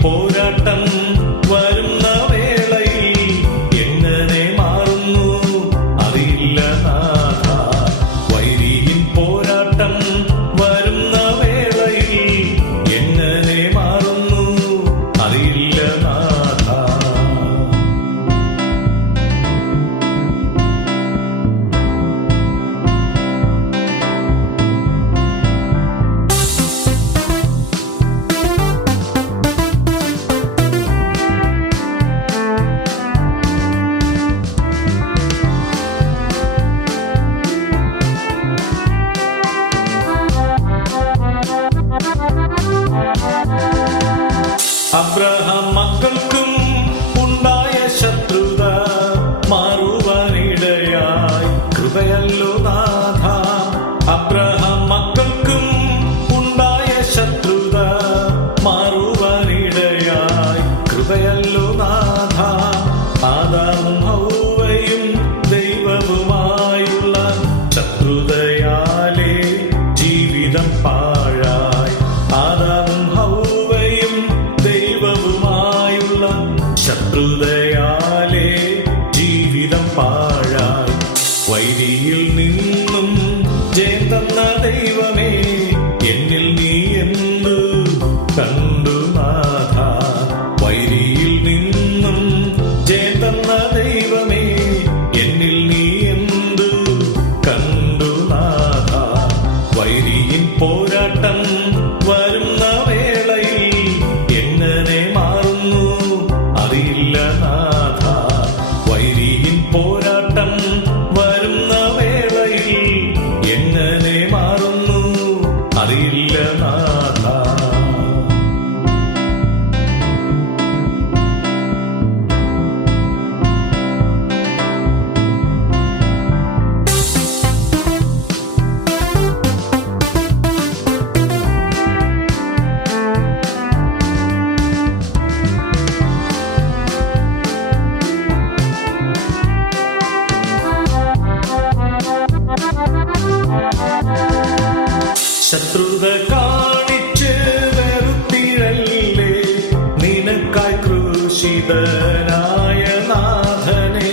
പോരാട്ടം വരുന്ന വേളയിൽ എങ്ങനെ മാറുന്നു അറിയില്ല നാഥ. വൈരിയിൻ പോരാട്ടം വരുന്ന വേളയിൽ എങ്ങനെ മാറുന്നു അറിയില്ല നാഥ. അബ്രഹാം മക്കൾക്കും ഉണ്ടായ ശത്രുത മാറുവാനിടയായി കൃപയല്ലോ നാഥ. അബ്രഹാം മക്കൾക്കും ഉണ്ടായ ശത്രുത മാറുവാനിടയായി കൃപയല്ലോ നാഥ. ആദാമും ഹൗവയും ദൈവവുമായുള്ള ശത്രുതയാലേ ജീവിതം പാഴായി. ആദാമും ഹൗവയും ദൈവവുമായുള്ള ശത്രുതയാലേ ജീവിതം പാഴായി. വൈരിയിൽ നിന്നും ജയം തന്ന ദൈവമേ എന്നിൽ നീ എന്തു കണ്ടു നാഥ. വൈരിയിൽ നിന്നും ജയം തന്ന ദൈവമേ എന്നിൽ നീ എന്തു കണ്ടു നാഥ. വൈരിയിൻ പോരാട്ടം വരുന്ന വേളയിൽ എങ്ങനെ മാറുന്നു അറിയില്ല നാഥ. വൈരിയിൻ പോരാട്ടം വരുന്ന വേളയിൽ എങ്ങനെ മാറുന്നു അറിയില്ല നാഥ. ശത്രുത കാണിച്ച് വെറുത്തിടല്ലേ നിനക്കായി ക്രൂശിതനായ നാഥനെ.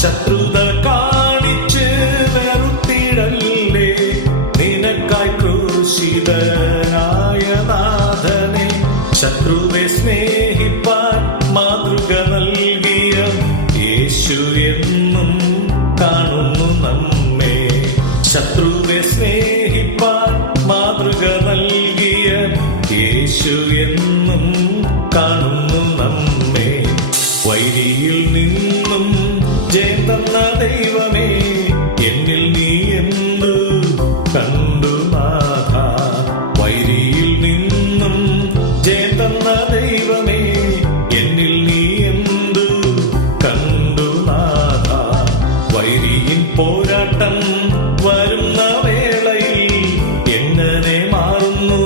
ശത്രുത കാണിച്ച് വെറുത്തിടല്ലേ നിനക്കായി ക്രൂശിതനായ നാഥനെ. ശത്രുവെ സ്നേഹിപ്പാൻ മാതൃക നൽകിയ യേശു എന്നും കാണുന്നു നമ്മെ. ശത്രുവെ സ്നേഹിപ്പാൻ മാതൃക നൽകിയ യേശു എന്നും കാണുന്നു നമ്മെ. വൈരിയിൽ നിന്നും ജയം തന്ന ദൈവമേ എന്നിൽ നീ എന്തു കണ്ടു നാഥ. വൈരിയിൽ നിന്നും ജയം തന്ന ദൈവമേ എന്നിൽ നീ എന്തു കണ്ടു നാഥ. വൈരിയിൻ പോരാട്ടം വരുന്ന വേളയിൽ എങ്ങനെ മാറുന്നു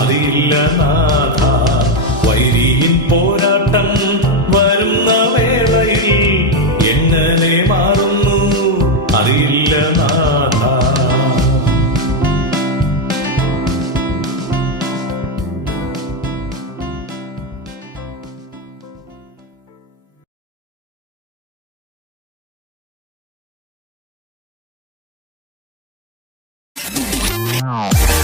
അറിയില്ല നാഥ. വൈരിയിൻ പോരാട്ടം വരുന്ന വേളയിൽ എങ്ങനെ മാറുന്നു അറിയില്ല നാഥ. Wow.